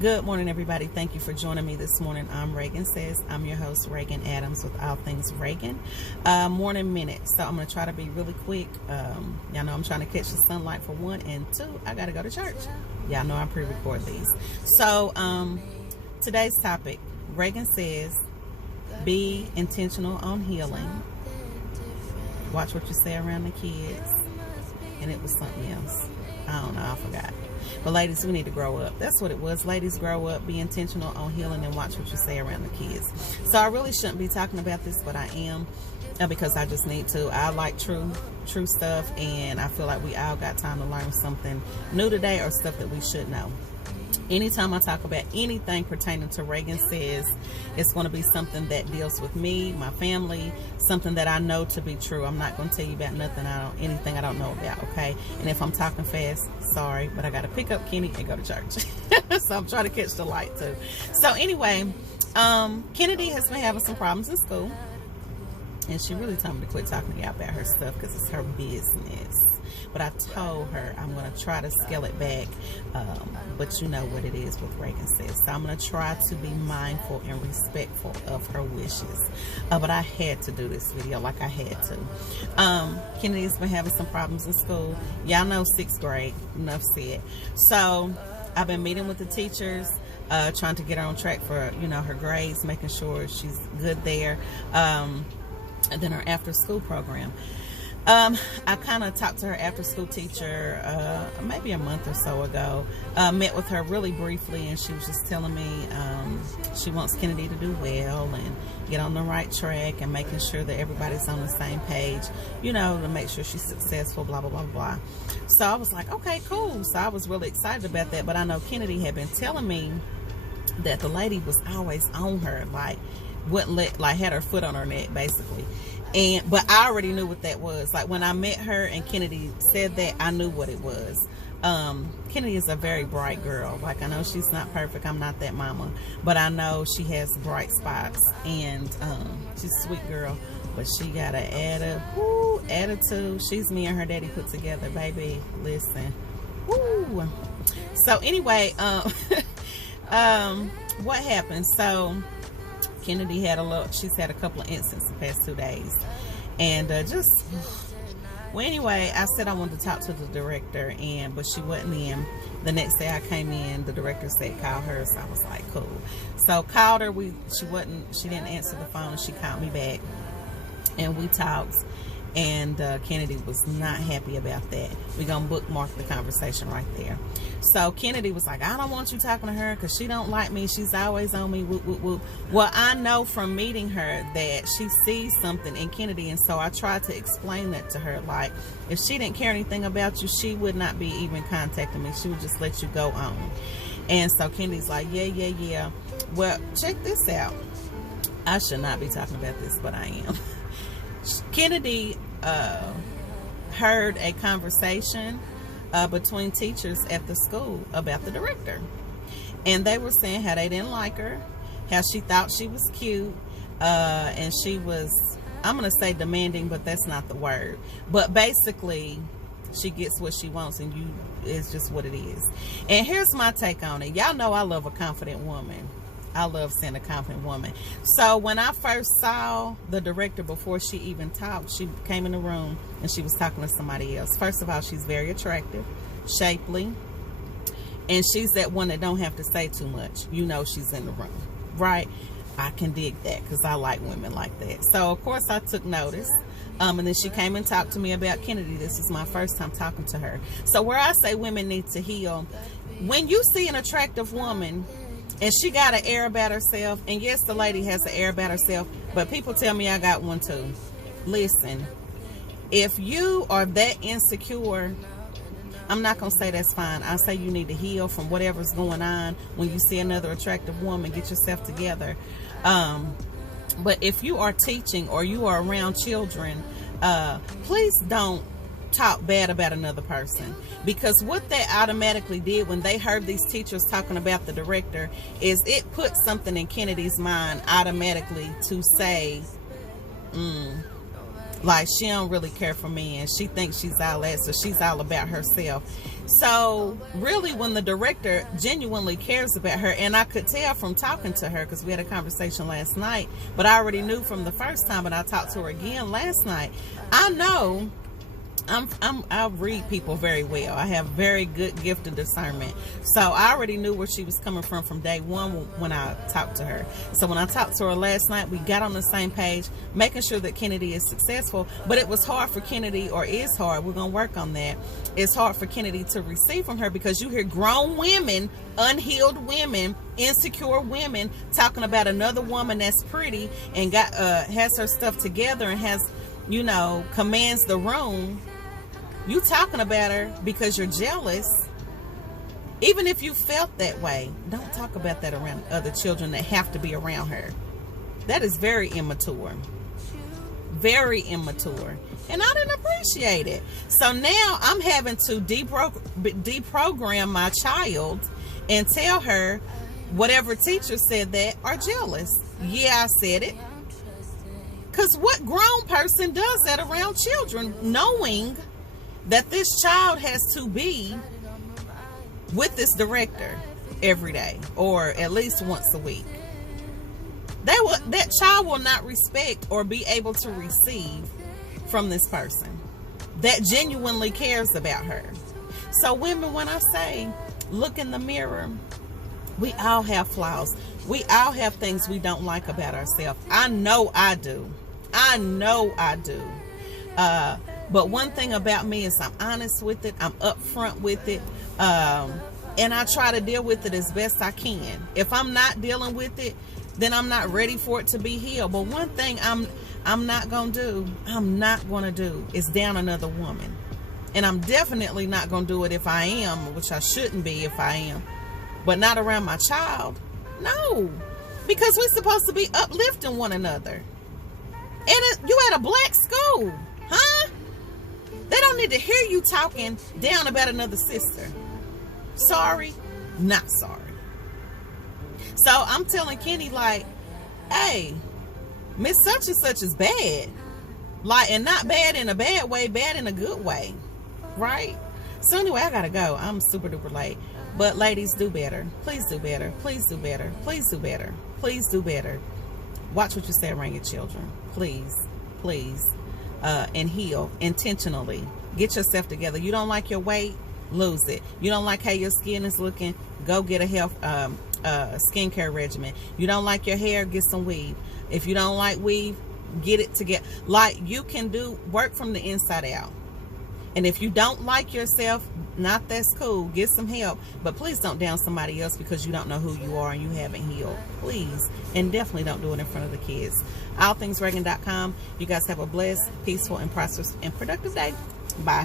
Good morning, everybody. Thank you for joining me this morning. I'm Regan Says. I'm your host, Regan Adams, with All Things Regan. Morning minute. So I'm going to try to be really quick. Y'all know I'm trying to catch the sunlight for one, and two, I got to go to church. Y'all know I pre-record these. So today's topic, Regan says, be intentional on healing. Watch what you say around the kids. And it was something else. I don't know. I forgot. But ladies, we need to grow up. That's what it was. Ladies, grow up, be intentional on healing, and watch what you say around the kids. So I really shouldn't be talking about this, but I am, because I just need to. I like true stuff, and I feel like we all got time to learn something new today, or stuff that we should know. Anytime I talk about anything pertaining to Regan Says, it's going to be something that deals with me, my family, something that I know to be true. I'm not going to tell you about anything I don't know about, okay? And if I'm talking fast, sorry, but I got to pick up Kenny and go to church. So I'm trying to catch the light too. So anyway, Kennedy has been having some problems in school, and she really told me to quit talking to y'all about her stuff because it's her business. But I told her I'm going to try to scale it back, but you know what it is with Regan Says. So I'm going to try to be mindful and respectful of her wishes. But I had to do this video, like I had to. Kennedy's been having some problems in school. Y'all know 6th grade, enough said. So I've been meeting with the teachers, trying to get her on track for, her grades, making sure she's good there. And then her after school program. I kind of talked to her after school teacher maybe a month or so ago. Met with her really briefly, and she was just telling me she wants Kennedy to do well and get on the right track, and making sure that everybody's on the same page, to make sure she's successful, blah, blah, blah, blah. So I was like, okay, cool. So I was really excited about that. But I know Kennedy had been telling me that the lady was always on her, had her foot on her neck, basically. But I already knew what that was. Like, when I met her and Kennedy said that, I knew what it was. Kennedy is a very bright girl. Like, I know she's not perfect. I'm not that mama. But I know she has bright spots. And she's a sweet girl. But she got an attitude. She's me and her daddy put together, baby. Listen. Woo. So, anyway, what happened? So Kennedy she's had a couple of incidents the past 2 days, and anyway, I said I wanted to talk to the director, but she wasn't in. The next day I came in, the director said call her, so I was like, cool. So called her, she didn't answer the phone. She called me back, and we talked, and Kennedy was not happy about that. We're gonna bookmark the conversation right there. So Kennedy was like, I don't want you talking to her because she don't like me. She's always on me. Whoop, whoop, whoop. Well, I know from meeting her that she sees something in Kennedy, and so I tried to explain that to her. Like, if she didn't care anything about you, she would not be even contacting me. She would just let you go on. And so Kennedy's like, yeah. Well, check this out. I should not be talking about this, but I am. Kennedy heard a conversation between teachers at the school about the director, and they were saying how they didn't like her, how she thought she was cute, and she was, I'm gonna say demanding, but that's not the word, but basically she gets what she wants, and it's just what it is. And here's my take on it. Y'all know I love a confident woman. I love seeing a confident woman. So when I first saw the director, before she even talked, she came in the room and she was talking to somebody else. First of all, she's very attractive, shapely, and she's that one that don't have to say too much. She's in the room, right? I can dig that because I like women like that. So of course I took notice. And then she came and talked to me about Kennedy. This is my first time talking to her. So where I say women need to heal, when you see an attractive woman and she got an air about herself, and yes, the lady has an air about herself, but people tell me I got one too. Listen, if you are that insecure, I'm not going to say that's fine. I say you need to heal from whatever's going on. When you see another attractive woman, get yourself together. But if you are teaching or you are around children, please don't talk bad about another person, because what they automatically did when they heard these teachers talking about the director is it put something in Kennedy's mind automatically to say, Like, she don't really care for me, and she thinks she's all that, so she's all about herself. So really, when the director genuinely cares about her, and I could tell from talking to her, because we had a conversation last night, but I already knew from the first time, but I talked to her again last night. I know I read people very well. I have very good gift of discernment. So I already knew where she was coming from day one when I talked to her. So when I talked to her last night, we got on the same page, making sure that Kennedy is successful. But it was hard for Kennedy, or is hard, we're going to work on that. It's hard for Kennedy to receive from her, because you hear grown women, unhealed women, insecure women talking about another woman that's pretty and got has her stuff together and has, you know, commands the room. You talking about her because you're jealous. Even if you felt that way, don't talk about that around other children that have to be around her. That is very immature. Very immature. And I didn't appreciate it. So now I'm having to deprogram my child and tell her whatever teacher said that are jealous. Yeah, I said it. Because what grown person does that around children, knowing that this child has to be with this director every day, or at least once a week? That child will not respect or be able to receive from this person that genuinely cares about her. So women, when I say look in the mirror, we all have flaws. We all have things we don't like about ourselves. I know I do. I know I do. But one thing about me is I'm honest with it. I'm upfront with it. And I try to deal with it as best I can. If I'm not dealing with it, then I'm not ready for it to be healed. But one thing I'm not going to do is down another woman. And I'm definitely not going to do it if I am, which I shouldn't be if I am. But not around my child. No. Because we're supposed to be uplifting one another. And you at a black school, huh? They don't need to hear you talking down about another sister. Sorry, not sorry. So I'm telling Kenny, like, hey, Miss such and such is bad. Like, and not bad in a bad way, bad in a good way. Right? So anyway, I gotta go. I'm super duper late. But ladies, do better. Please do better. Please do better. Please do better. Please do better. Watch what you say around your children. Please. Please. And heal intentionally. Get yourself together. You don't like your weight? Lose it. You don't like how your skin is looking? Go get a health skincare regimen. You don't like your hair? Get some weave. If you don't like weave, get it together. Like, you can do work from the inside out. And if you don't like yourself, not that's cool. Get some help. But please don't down somebody else because you don't know who you are and you haven't healed. Please. And definitely don't do it in front of the kids. allthingsregan.com. You guys have a blessed, peaceful, and prosperous and productive day. Bye.